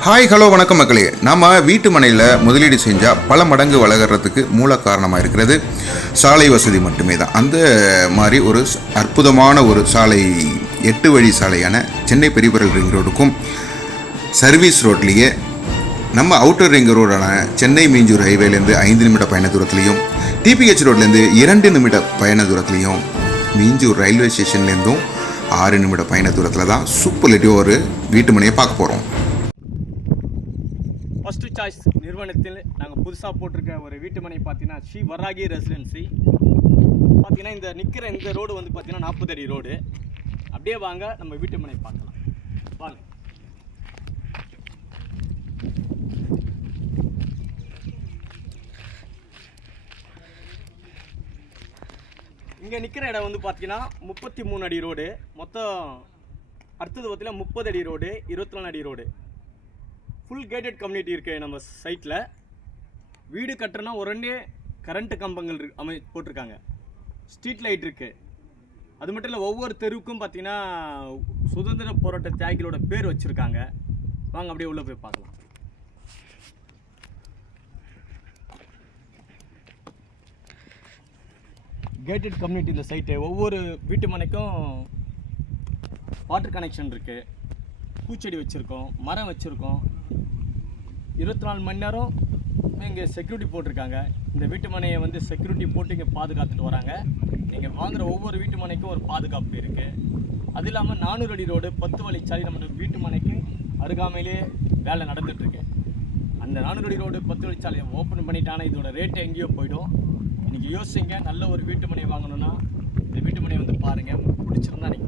Hi hello வணக்கம் மக்களே. நம்ம வீட்டு மனையில் முதலீடு செஞ்சால் பல மடங்கு வளர்கிறதுக்கு மூல காரணமாக இருக்கிறது சாலை வசதி மட்டுமே தான். அந்த மாதிரி ஒரு அற்புதமான ஒரு சாலை எட்டு வழி சாலையான சென்னை பெரியபுரல் ரிங் ரோடுக்கும் சர்வீஸ் ரோட்லேயே நம்ம அவுட்டர் ரிங் ரோடான சென்னை மீஞ்சூர் ஹைவேலேருந்து ஐந்து நிமிட பயண தூரத்துலேயும் டிபிஹெச் ரோட்லேருந்து இரண்டு நிமிட பயண தூரத்துலேயும் மீஞ்சூர் ரயில்வே ஸ்டேஷன்லேருந்தும் ஆறு நிமிட பயண தூரத்தில் தான் சூப்பர்லேட்டிவ் ஒரு வீட்டு மனையை பார்க்க போகிறோம் ஃபஸ்ட்டு சாய்ஸ் நிறுவனத்தில் நாங்கள் புதுசாக போட்டிருக்க ஒரு வீட்டு மனை பார்த்தீங்கன்னா ஸ்ரீ வராகி ரெசிடென்சி பார்த்தீங்கன்னா இந்த நிற்கிற இந்த ரோடு வந்து பார்த்தீங்கன்னா நாற்பது அடி ரோடு. அப்படியே வாங்க நம்ம வீட்டு மனை பார்க்கலாம். வாங்க. இங்கே நிற்கிற இடம் வந்து பார்த்தீங்கன்னா முப்பத்தி மூணு அடி ரோடு. மொத்தம் அடுத்தது பார்த்தீங்கன்னா முப்பது அடி ரோடு இருபத்தி நாலு அடி ரோடு. ஃபுல் கேட்டட் கம்யூனிட்டி இருக்கு நம்ம சைட்டில் வீடு கட்டுறனா உடனே கரண்ட்டு கம்பங்கள் அமை போட்டிருக்காங்க. ஸ்ட்ரீட் லைட் இருக்குது அது மட்டும் இல்லை ஒவ்வொரு தெருவுக்கும் பார்த்தீங்கன்னா சுதந்திர போராட்ட தியாகிகளோட பேர் வச்சுருக்காங்க. வாங்க அப்படியே உள்ளே போய் பார்க்கலாம். கேட்டட் கம்யூனிட்டி இந்த சைட்டு ஒவ்வொரு வீட்டு மனைக்கும் வாட்டர் கனெக்ஷன் இருக்குது பூச்செடி வச்சுருக்கோம் மரம் வச்சுருக்கோம். இருபத்தி நாலு மணி நேரம் இங்கே செக்யூரிட்டி போட்டிருக்காங்க. இந்த வீட்டு மனையை வந்து செக்யூரிட்டி போட்டு இங்கே பாதுகாத்துட்டு வராங்க. நீங்கள் வாங்குகிற ஒவ்வொரு வீட்டு மனைக்கும் ஒரு பாதுகாப்பு இருக்குது அது இல்லாமல் நானூறு அடி ரோடு பத்து வழிச்சாலை நம்ம வீட்டு மனைக்கு அருகாமையிலே வேலை நடந்துகிட்ருக்கு அந்த நானூறு அடி ரோடு பத்து வழிச்சாலையை ஓப்பன் பண்ணிட்டானா இதோட ரேட்டு எங்கேயோ போயிடும். இன்றைக்கி யோசிங்க நல்ல ஒரு வீட்டு மனையை வாங்கணுன்னா இந்த வீட்டு மனையை வந்து பாருங்கள் பிடிச்சிருந்தா நீங்கள்